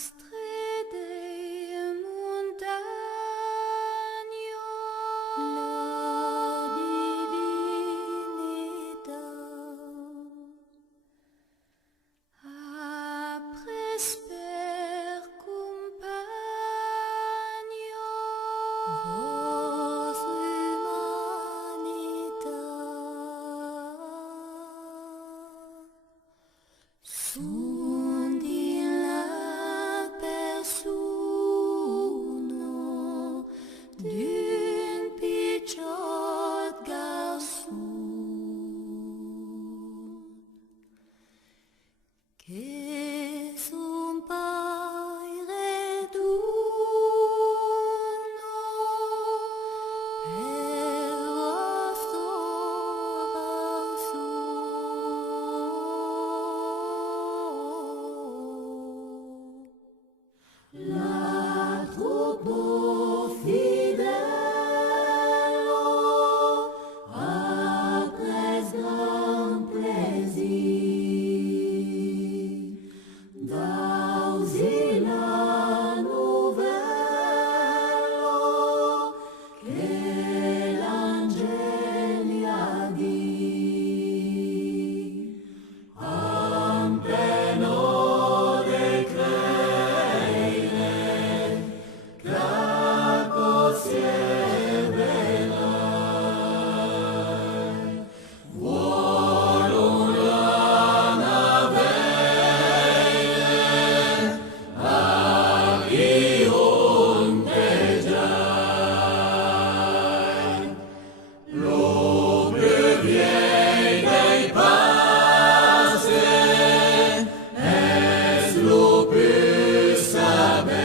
Dei montagno, la divinità apres per compagno, vos humanità sunt in la persona d'un picciot garçon che son pare d'uno per la troppo fidelo apres gran plaisir dausi la novello che l'angel gli ha di am peno de creire che possiedelai volum la navere a ondeggiai lo breviei dei passe es lo più saber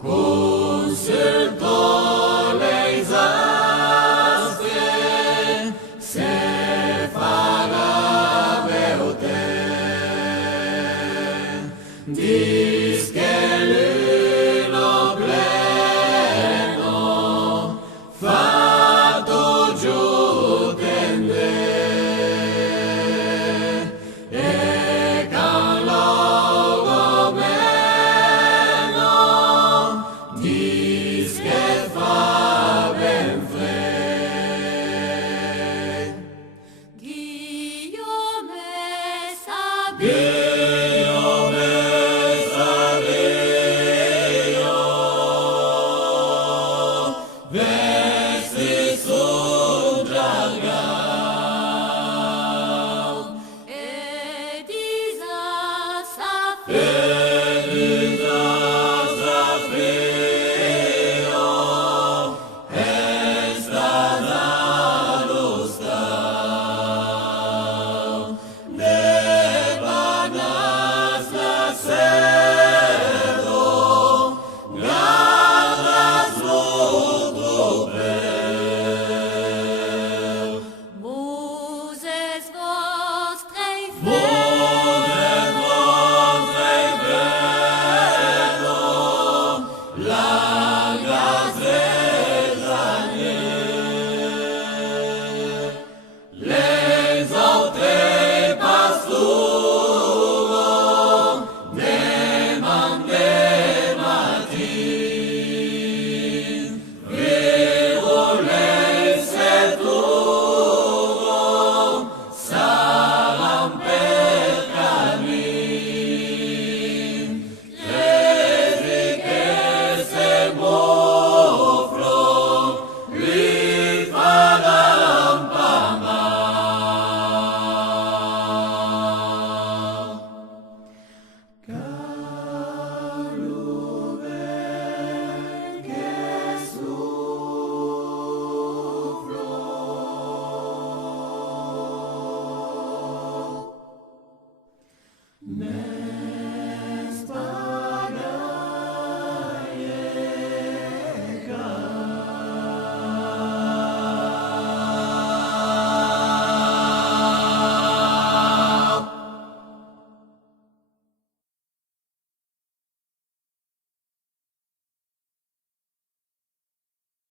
concerto le astre se farà veute dis che l'uno pleno fatto giù tende e can loro meno dis che fa ben fred Guillaume Sabine.